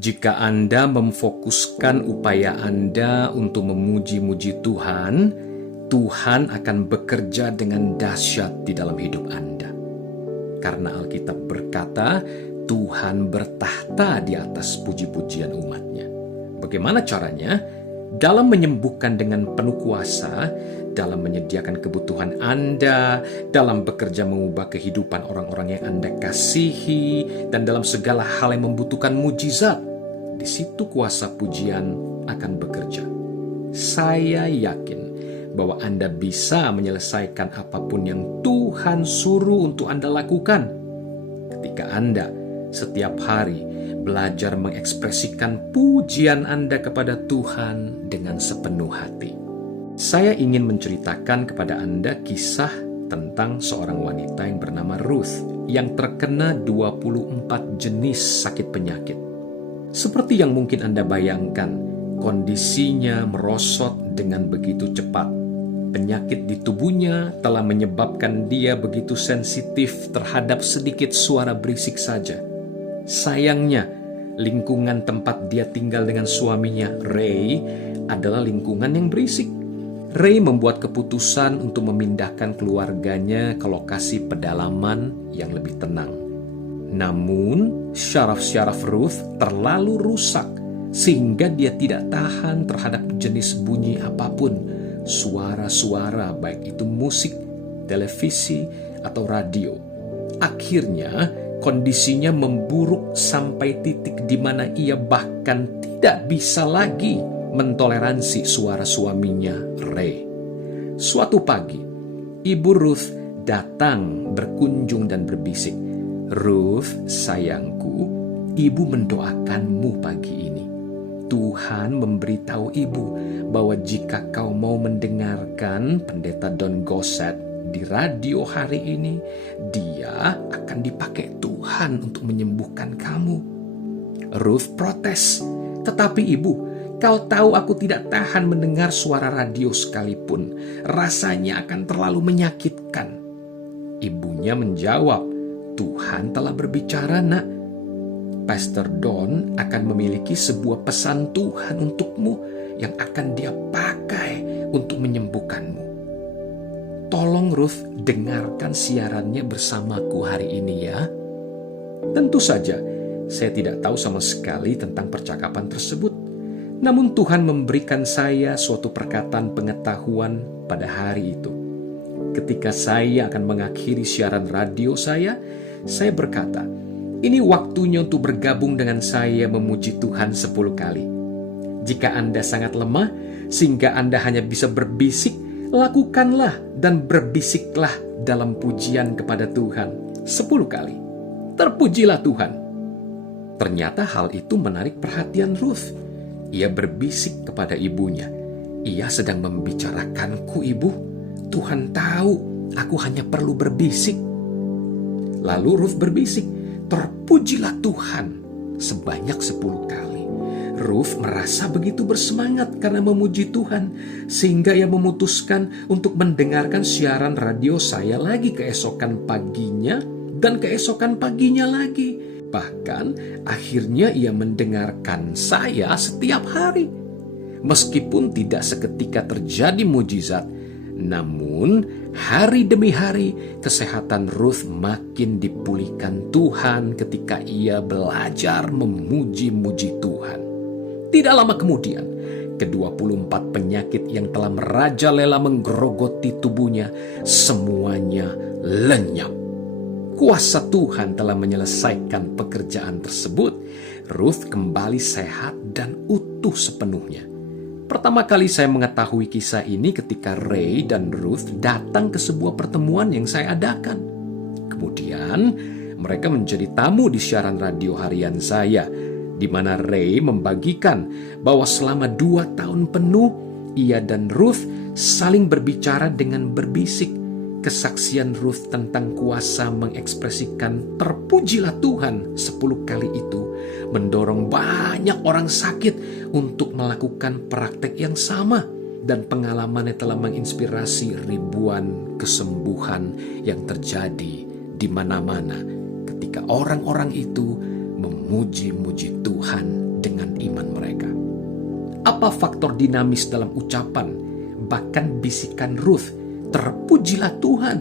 Jika Anda memfokuskan upaya Anda untuk memuji-muji Tuhan, Tuhan akan bekerja dengan dahsyat di dalam hidup Anda. Karena Alkitab berkata, Tuhan bertahta di atas puji-pujian umat-Nya. Bagaimana caranya? Dalam menyembuhkan dengan penuh kuasa, dalam menyediakan kebutuhan Anda, dalam bekerja mengubah kehidupan orang-orang yang Anda kasihi, dan dalam segala hal yang membutuhkan mujizat. Di situ kuasa pujian akan bekerja. Saya yakin bahwa Anda bisa menyelesaikan apapun yang Tuhan suruh untuk Anda lakukan. Ketika Anda setiap hari belajar mengekspresikan pujian Anda kepada Tuhan dengan sepenuh hati. Saya ingin menceritakan kepada Anda kisah tentang seorang wanita yang bernama Ruth yang terkena 24 jenis sakit penyakit. Seperti yang mungkin Anda bayangkan, kondisinya merosot dengan begitu cepat. Penyakit di tubuhnya telah menyebabkan dia begitu sensitif terhadap sedikit suara berisik saja. Sayangnya, lingkungan tempat dia tinggal dengan suaminya, Ray, adalah lingkungan yang berisik. Ray membuat keputusan untuk memindahkan keluarganya ke lokasi pedalaman yang lebih tenang. Namun, syaraf-syaraf Ruth terlalu rusak sehingga dia tidak tahan terhadap jenis bunyi apapun, suara-suara baik itu musik, televisi, atau radio. Akhirnya, kondisinya memburuk sampai titik di mana ia bahkan tidak bisa lagi mentoleransi suara suaminya, Ray. Suatu pagi, Ibu Ruth datang berkunjung dan berbisik, "Ruth, sayangku, Ibu mendoakanmu pagi ini. Tuhan memberitahu Ibu bahwa jika kau mau mendengarkan Pendeta Don Gossett di radio hari ini, dia akan dipakai Tuhan untuk menyembuhkan kamu." Ruth protes, "Tetapi Ibu, kau tahu aku tidak tahan mendengar suara radio sekalipun. Rasanya akan terlalu menyakitkan." Ibunya menjawab, "Tuhan telah berbicara, Nak. Pastor Don akan memiliki sebuah pesan Tuhan untukmu yang akan dia pakai untuk menyembuhkanmu. Tolong Ruth, dengarkan siarannya bersamaku hari ini ya." Tentu saja, saya tidak tahu sama sekali tentang percakapan tersebut. Namun Tuhan memberikan saya suatu perkataan pengetahuan pada hari itu. Ketika saya akan mengakhiri siaran radio saya berkata, "Ini waktunya untuk bergabung dengan saya memuji Tuhan 10 kali. Jika Anda sangat lemah sehingga Anda hanya bisa berbisik, lakukanlah dan berbisiklah dalam pujian kepada Tuhan 10 kali. Terpujilah Tuhan." Ternyata hal itu menarik perhatian Ruth. Ia berbisik kepada ibunya, "Ia sedang membicarakanku, Ibu. Tuhan tahu aku hanya perlu berbisik." Lalu Ruth berbisik, "Terpujilah Tuhan," sebanyak 10 kali. Ruth merasa begitu bersemangat karena memuji Tuhan, sehingga ia memutuskan untuk mendengarkan siaran radio saya lagi keesokan paginya dan keesokan paginya lagi. Bahkan akhirnya ia mendengarkan saya setiap hari. Meskipun tidak seketika terjadi mujizat, namun hari demi hari kesehatan Ruth makin dipulihkan Tuhan ketika ia belajar memuji-muji Tuhan. Tidak lama kemudian, ke-24 penyakit yang telah merajalela menggerogoti tubuhnya semuanya lenyap. Kuasa Tuhan telah menyelesaikan pekerjaan tersebut. Ruth kembali sehat dan utuh sepenuhnya. Pertama kali saya mengetahui kisah ini ketika Ray dan Ruth datang ke sebuah pertemuan yang saya adakan. Kemudian mereka menjadi tamu di siaran radio harian saya, di mana Ray membagikan bahwa selama 2 tahun penuh ia dan Ruth saling berbicara dengan berbisik. Kesaksian Ruth tentang kuasa mengekspresikan "terpujilah Tuhan" 10 kali itu mendorong banyak orang sakit untuk melakukan praktek yang sama, dan pengalamannya telah menginspirasi ribuan kesembuhan yang terjadi di mana-mana ketika orang-orang itu memuji-muji Tuhan iman mereka. Apa faktor dinamis dalam ucapan, bahkan bisikan Ruth, "Terpujilah Tuhan"?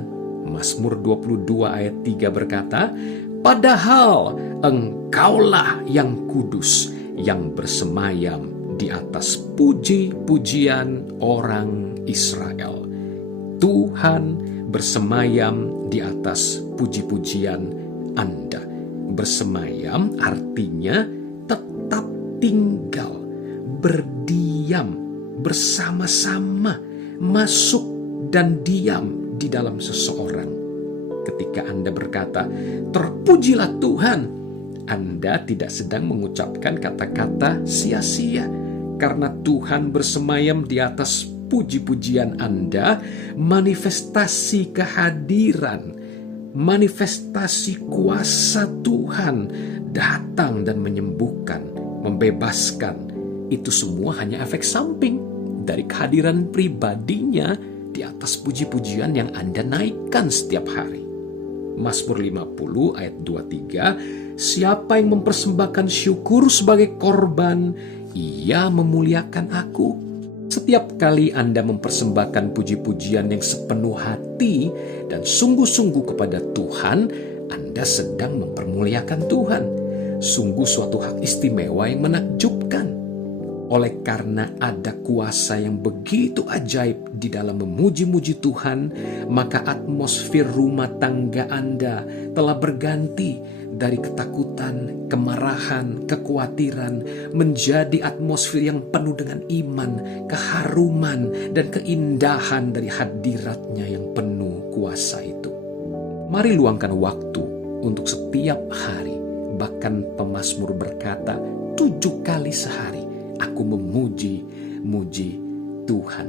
Mazmur 22 ayat 3 berkata, "Padahal Engkaulah yang kudus, yang bersemayam di atas puji-pujian orang Israel." Tuhan bersemayam di atas puji-pujian Anda. Bersemayam artinya tetap tinggal, berdiam, bersama-sama, masuk dan diam di dalam seseorang. Ketika Anda berkata, "Terpujilah Tuhan," Anda tidak sedang mengucapkan kata-kata sia-sia, karena Tuhan bersemayam di atas puji-pujian Anda, manifestasi kehadiran, manifestasi kuasa Tuhan datang dan menyembuhkan, membebaskan. Itu semua hanya efek samping dari kehadiran pribadinya di atas puji-pujian yang Anda naikkan setiap hari. Mazmur 50 ayat 23, "Siapa yang mempersembahkan syukur sebagai korban, ia memuliakan aku." Setiap kali Anda mempersembahkan puji-pujian yang sepenuh hati dan sungguh-sungguh kepada Tuhan, Anda sedang mempermuliakan Tuhan. Sungguh suatu hak istimewa yang menakjubkan. Oleh karena ada kuasa yang begitu ajaib di dalam memuji-muji Tuhan, maka atmosfer rumah tangga Anda telah berganti dari ketakutan, kemarahan, kekhawatiran menjadi atmosfer yang penuh dengan iman, keharuman, dan keindahan dari hadiratnya yang penuh kuasa itu. Mari luangkan waktu untuk setiap hari. Bahkan pemazmur berkata, 7 kali sehari aku memuji-muji Tuhan.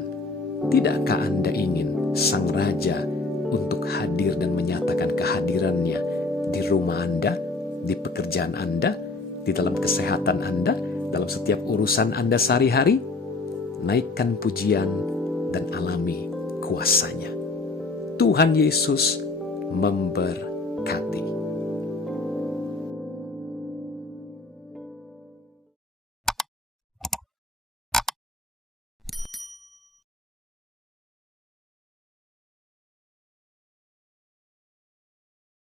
Tidakkah Anda ingin Sang Raja untuk hadir dan menyatakan kehadirannya di rumah Anda, di pekerjaan Anda, di dalam kesehatan Anda, dalam setiap urusan Anda sehari-hari? Naikkan pujian dan alami kuasanya. Tuhan Yesus memberkati.